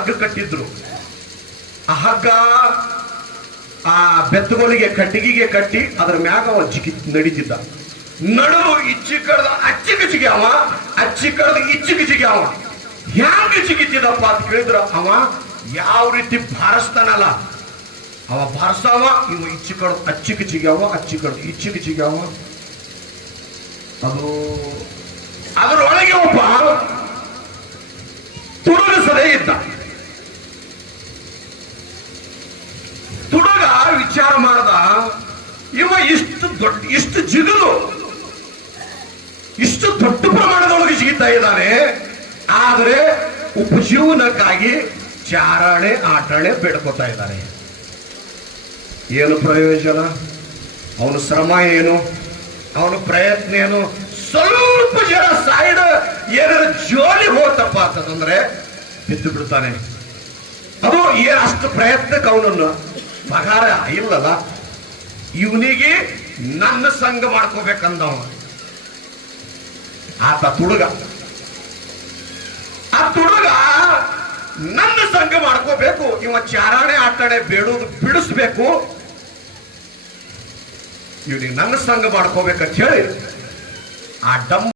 ಹಗ್ಗ ಕಟ್ಟಿದ್ರು. ಆ ಹಗ್ಗ ಆ ಬೆತ್ತಗೋಲಿಗೆ ಕಟ್ಟಿಗೆಗೆ ಕಟ್ಟಿ ಅದರ ಮ್ಯಾಗ ಅವ ನಡೀತಿದ್ದ. ನಡುವು ಇಚ್ಚಿ ಕಡ್ದ ಅಚ್ಚಿಗೆ ಜಿಗ್ಯಾವ, ಅಚ್ಚಿ ಕಡ್ದ ಇಚ್ಚಿಗೆ ಜಿಗ್ಯಾವ. ಹ್ಯಾಂಗ ಜಿಗಿತಿದಪ್ಪ ಅಂತ ಕೇಳಿದ್ರ ಅವ ಯಾವ ರೀತಿ ಬಾರಿಸ್ತಾನಲ್ಲ ಅವ ಬಾರಿಸ್ತಾವ. ಇವ ಇಚ್ಚಿ ಕಡ್ದ ಅಚ್ಚಿಗೆ ಜಿಗ್ಯಾವ, ಅಚ್ಚಿ ಕಡ್ದ ಇಚ್ಚಿಗೆ ಜಿಗ್ಯಾವ. ಅದು ಅದರೊಳಗೆ ಒಬ್ಬ ತುಡುಗಸದೇ ಇದ್ದ. ತುಡುಗ ವಿಚಾರ ಮಾಡ್ದ, ಇವ ಇಷ್ಟು ಜಿಗಲು ಇಷ್ಟು ದೊಡ್ಡ ಪ್ರಮಾಣದೊಳಗೆ ಜಿಗಿತಾ ಇದ್ದಾನೆ, ಆದರೆ ಉಪಜೀವನಕ್ಕಾಗಿ ಚಾರಣೆ ಆಟಣೆ ಬೇಡ್ಕೋತಾ ಇದ್ದಾನೆ. ಏನು ಪ್ರಯೋಜನ? ಅವನ ಶ್ರಮ ಏನು? ಅವನ ಪ್ರಯತ್ನ ಏನು? ಸ್ವಲ್ಪ ಜನ ಸೈಡ್ ಏನಾರ ಜೋಲಿ ಹೋತಪ್ಪ ಅಂತಂದ್ರೆ ಬಿದ್ದು ಬಿಡ್ತಾನೆ. ಅದು ಏನಷ್ಟು ಪ್ರಯತ್ನಕ್ಕೆ ಅವನನ್ನು ಪಗಾರ ಇಲ್ಲಲ್ಲ. ಇವನಿಗೆ ನನ್ನ ಸಂಘ ಮಾಡ್ಕೋಬೇಕಂದವ ಆತ ತುಡುಗ. ಆ ತುಡುಗ ನನ್ನ ಸಂಘ ಮಾಡ್ಕೋಬೇಕು, ಇವ ಚಾರಣೆ ಆಟಣೆ ಬೇಡುವುದು ಬಿಡಿಸ್ಬೇಕು, ಇವನಿಗೆ ನನ್ನ ಸಂಘ ಮಾಡ್ಕೋಬೇಕಂತ ಹೇಳಿ ಆ ಡಂಬ